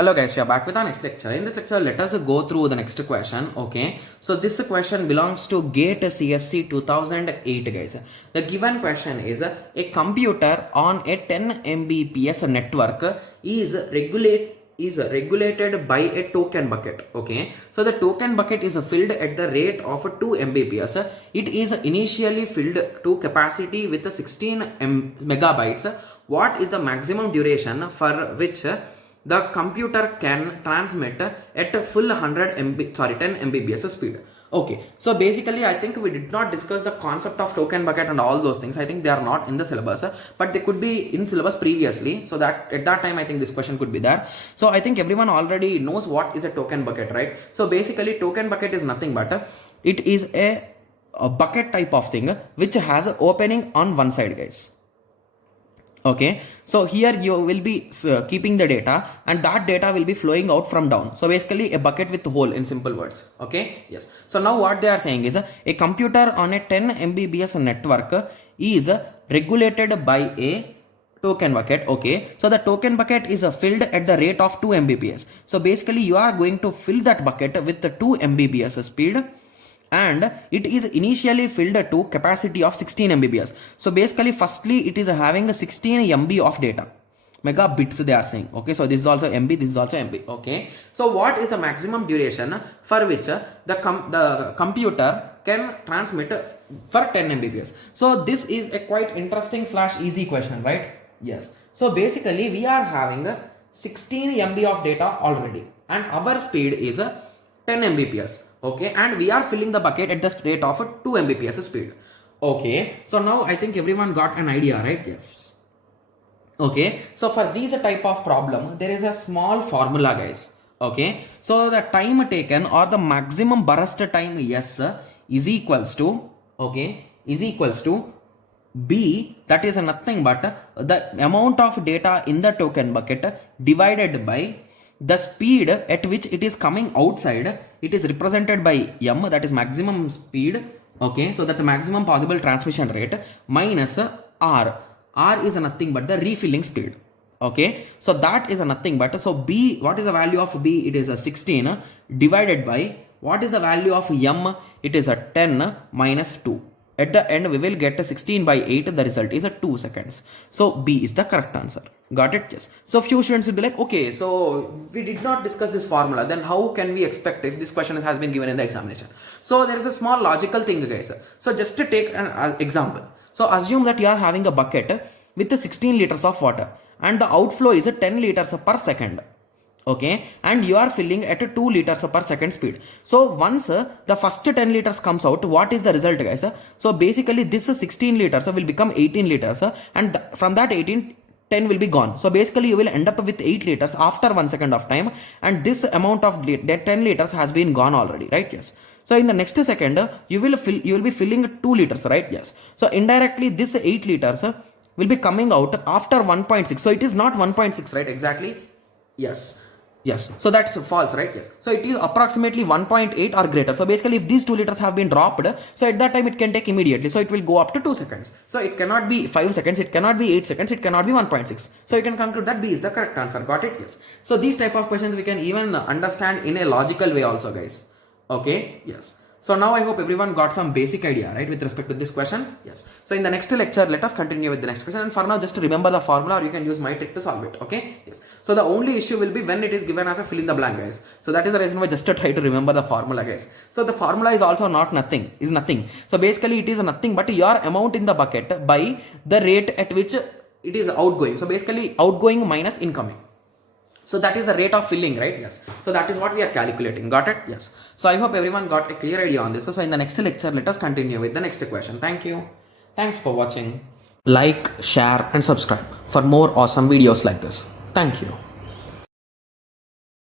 Hello guys, we are back with our next lecture. In this lecture, let us go through the next question. Okay, so this question belongs to GATE CSC 2008 guys. The given question is a computer on a 10 Mbps network is regulated by a token bucket. Okay, so the token bucket is filled at the rate of 2 Mbps. It is initially filled to capacity with 16 megabytes. What is the maximum duration for which the computer can transmit at a full 10 Mbps speed? Okay, so basically I think we did not discuss the concept of token bucket and all those things. I think they are not in the syllabus, but they could be in syllabus previously, so that at that time I think this question could be there. So I think everyone already knows what is a token bucket, right? So basically token bucket is nothing but it is a bucket type of thing which has an opening on one side guys. Okay, so here you will be keeping the data and that data will be flowing out from down. So basically a bucket with hole in simple words. Okay, yes. So now what they are saying is a computer on a 10 Mbps network is regulated by a token bucket. Okay, so the token bucket is filled at the rate of 2 Mbps. So basically you are going to fill that bucket with the 2 Mbps speed, and it is initially filled to capacity of 16 Mbps. So basically firstly it is having a 16 MB of data, megabits they are saying. Okay, so this is also MB, this is also MB. Okay, so what is the maximum duration for which the computer can transmit for 10 Mbps? So this is a quite interesting / easy question, right? Yes, so basically we are having 16 MB of data already and our speed is 10 Mbps. Okay, and we are filling the bucket at the rate of 2 Mbps speed. Okay, so now I think everyone got an idea, right? Yes. Okay, so for these type of problem there is a small formula guys. Okay, so the time taken or the maximum burst time is equals to, okay, is equals to B, that is nothing but the amount of data in the token bucket divided by the speed at which it is coming outside. It is represented by M, that is maximum speed. Okay, so that the maximum possible transmission rate minus R. R is nothing but the refilling speed. Okay, so that is nothing but, so B, what is the value of B? It is a 16 divided by, what is the value of M? It is a 10 minus 2. At the end we will get a 16 by 8, the result is a 2 seconds. So B is the correct answer. Got it? Yes. So few students will be like, okay, so we did not discuss this formula, then how can we expect if this question has been given in the examination? So there is a small logical thing guys. So just to take an example, so assume that you are having a bucket with 16 liters of water and the outflow is 10 liters per second. Okay, and you are filling at 2 liters per second speed. So once the first 10 liters comes out, what is the result guys? So basically this 16 liters will become 18 liters and from that 18, 10 will be gone. So basically you will end up with 8 liters after 1 second of time, and this amount of 10 liters has been gone already, right? Yes. So in the next second you will be filling 2 liters, right? Yes. So indirectly this 8 liters will be coming out after 1.6. So it is not 1.6, right? Exactly. Yes. Yes, so that's false, right? Yes, so it is approximately 1.8 or greater. So basically if these 2 liters have been dropped, so at that time it can take immediately, so it will go up to 2 seconds. So it cannot be 5 seconds, it cannot be 8 seconds, it cannot be 1.6. So you can conclude that B is the correct answer. Got it? Yes. So these type of questions we can even understand in a logical way also guys. Okay, yes. So now I hope everyone got some basic idea, right, with respect to this question. Yes. So in the next lecture, let us continue with the next question. And for now, just remember the formula, or you can use my trick to solve it. Okay. Yes. So the only issue will be when it is given as a fill in the blank, guys. So that is the reason why just to try to remember the formula, guys. So the formula is also nothing. So basically it is nothing but your amount in the bucket by the rate at which it is outgoing. So basically outgoing minus incoming. So that is the rate of filling, right? Yes. So that is what we are calculating. Got it? Yes. So I hope everyone got a clear idea on this. So in the next lecture, let us continue with the next question. Thank you. Thanks for watching. Like, share and subscribe for more awesome videos like this. Thank you.